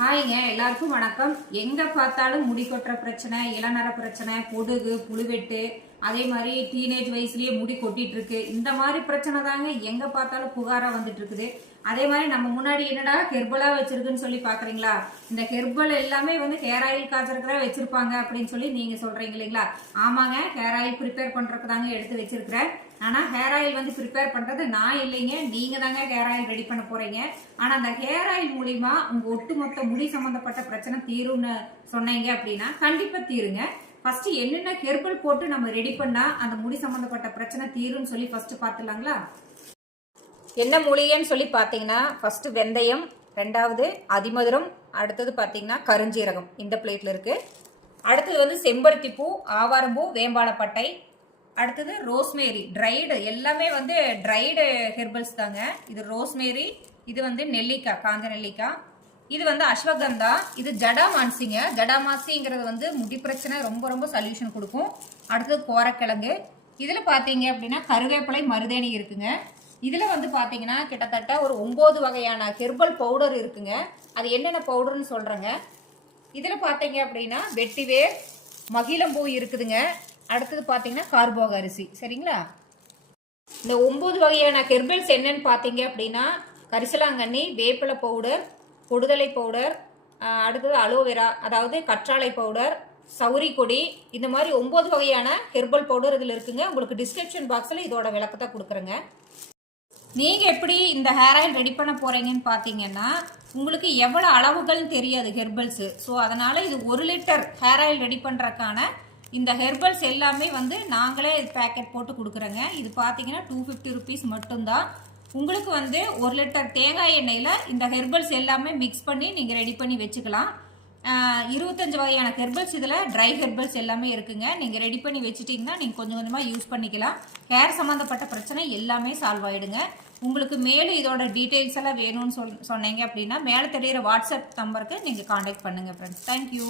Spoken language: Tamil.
ஹாய்ங்க, எல்லாருக்கும் வணக்கம். எங்க பார்த்தாலும் முடி கொட்டுற பிரச்சனை, இளநர பிரச்சனை, பொடுகு, புழுவெட்டு, அதே மாதிரி டீனேஜ் வயசுலயே முடி கொட்டிட்டு இருக்கு. இந்த மாதிரி பிரச்சனை தாங்க எங்க பார்த்தாலும் புகாரா வந்துட்டு இருக்குது. அதே மாதிரி நம்ம முன்னாடி என்னடா ஹெர்பலா வச்சிருக்குன்னு சொல்லி பாக்குறீங்களா? இந்த ஹெர்பல் எல்லாமே வந்து ஹேர் ஆயில் காய்ச்சறதுக்கு தான் வச்சிருப்பாங்க அப்படின்னு சொல்லி நீங்க சொல்றீங்க இல்லைங்களா? ஆமாங்க, ஹேர் ஆயில் ப்ரிப்பேர் பண்றதுக்கு தாங்க எடுத்து வச்சிருக்கிறேன். ஆனா ஹேர் ஆயில் வந்து ப்ரிப்பேர் பண்றது நான் இல்லைங்க, நீங்க தாங்க ஹேர் ஆயில் ரெடி பண்ண போறீங்க. ஆனா அந்த ஹேர் ஆயில் மூலியமா உங்க ஒட்டுமொத்த முடி சம்பந்தப்பட்ட பிரச்சனை தீரும்னு சொன்னீங்க அப்படின்னா கண்டிப்பா தீருங்க. ஃபர்ஸ்ட் என்னென்ன ஹெர்பல் போட்டு நம்ம ரெடி பண்ணா அந்த முடி சம்பந்தப்பட்ட பிரச்சனை தீரும்னு சொல்லி ஃபர்ஸ்ட் பாத்துலாங்களா? என்ன மூலிகைன்னு சொல்லி பாத்தீங்கன்னா ஃபர்ஸ்ட் வெந்தயம், ரெண்டாவது அதிமதுரம், அடுத்தது பாத்தீங்கன்னா கருஞ்சீரகம் இந்த பிளேட்ல இருக்கு. அடுத்தது வந்து செம்பருத்தி பூ, ஆவாரம்பூ, வேம்பாலப்பட்டை, அடுத்தது ரோஸ்மேரி ட்ரைடு. எல்லாமே வந்து ட்ரைடு ஹெர்பல்ஸ் தாங்க. இது ரோஸ்மேரி, இது வந்து நெல்லிக்காய், காஞ்ச நெல்லிக்காய், இது வந்து அஸ்வகந்தா, இது ஜடாமான்சிங்க. ஜடாமாசிங்கிறது வந்து முடி பிரச்சனை ரொம்ப ரொம்ப சொல்யூஷன் கொடுக்கும். அடுத்தது கோரக்கிழங்கு. இதுல பாத்தீங்க அப்படின்னா கருவேப்பிலை, மருதேணி இருக்குங்க. இதுல வந்து பாத்தீங்கன்னா கிட்டத்தட்ட ஒரு 9 வகையான ஹெர்பல் பவுடர் இருக்குங்க. அது என்னென்ன பவுடர்னு சொல்றேங்க. இதுல பாத்தீங்க அப்படின்னா வெட்டிவேர், மகிழம்பூ இருக்குதுங்க. அடுத்தது பாத்தீங்கன்னா கார்போக அரிசி. சரிங்களா? இந்த 9 வகையான ஹெர்பல்ஸ் என்னன்னு பாத்தீங்க அப்படின்னா கரிசலாங்கண்ணி, வேப்பிலை பவுடர், பொடுதலை பவுடர், அடுத்தது அலோவேரா அதாவது கற்றாழை பவுடர், சௌரி கொடி, இந்த மாதிரி 9 வகையான ஹெர்பல் பவுடர் இதுல இருக்குங்க. உங்களுக்கு டிஸ்கிரிப்ஷன் பாக்ஸ்ல இதோட விளக்கத்தை கொடுக்குறேங்க. நீங்க எப்படி இந்த ஹேர் ஆயில் ரெடி பண்ண போறீங்கன்னு பாத்தீங்கன்னா உங்களுக்கு எவ்வளவு அளவுகள்னு தெரியாது ஹெர்பல்ஸ். ஸோ அதனால இது 1 லிட்டர் ஹேர் ஆயில் ரெடி பண்றதுக்கான இந்த ஹெர்பல்ஸ் எல்லாமே வந்து நாங்களே பேக்கெட் போட்டு கொடுக்குறோங்க. இது பார்த்தீங்கன்னா 250 ருபீஸ் மட்டும்தான். உங்களுக்கு வந்து 1 லிட்டர் தேங்காய் எண்ணெயில் இந்த ஹெர்பல்ஸ் எல்லாமே மிக்ஸ் பண்ணி நீங்கள் ரெடி பண்ணி வச்சுக்கலாம். 25 வகையான ஹெர்பல்ஸ் இதில் ட்ரை ஹெர்பல்ஸ் எல்லாமே இருக்குங்க. நீங்கள் ரெடி பண்ணி வச்சுட்டிங்கன்னா நீங்கள் கொஞ்சம் கொஞ்சமாக யூஸ் பண்ணிக்கலாம். ஹேர் சம்மந்தப்பட்ட பிரச்சனை எல்லாமே சால்வ் ஆகிடுங்க. உங்களுக்கு மேலும் இதோட டீட்டெயில்ஸ் எல்லாம் வேணும்னு சொன்னீங்க அப்படின்னா மேலே தெரியிற வாட்ஸ்அப் நம்பருக்கு நீங்கள் காண்டாக்ட் பண்ணுங்கள் ஃப்ரெண்ட்ஸ். தேங்க்யூ.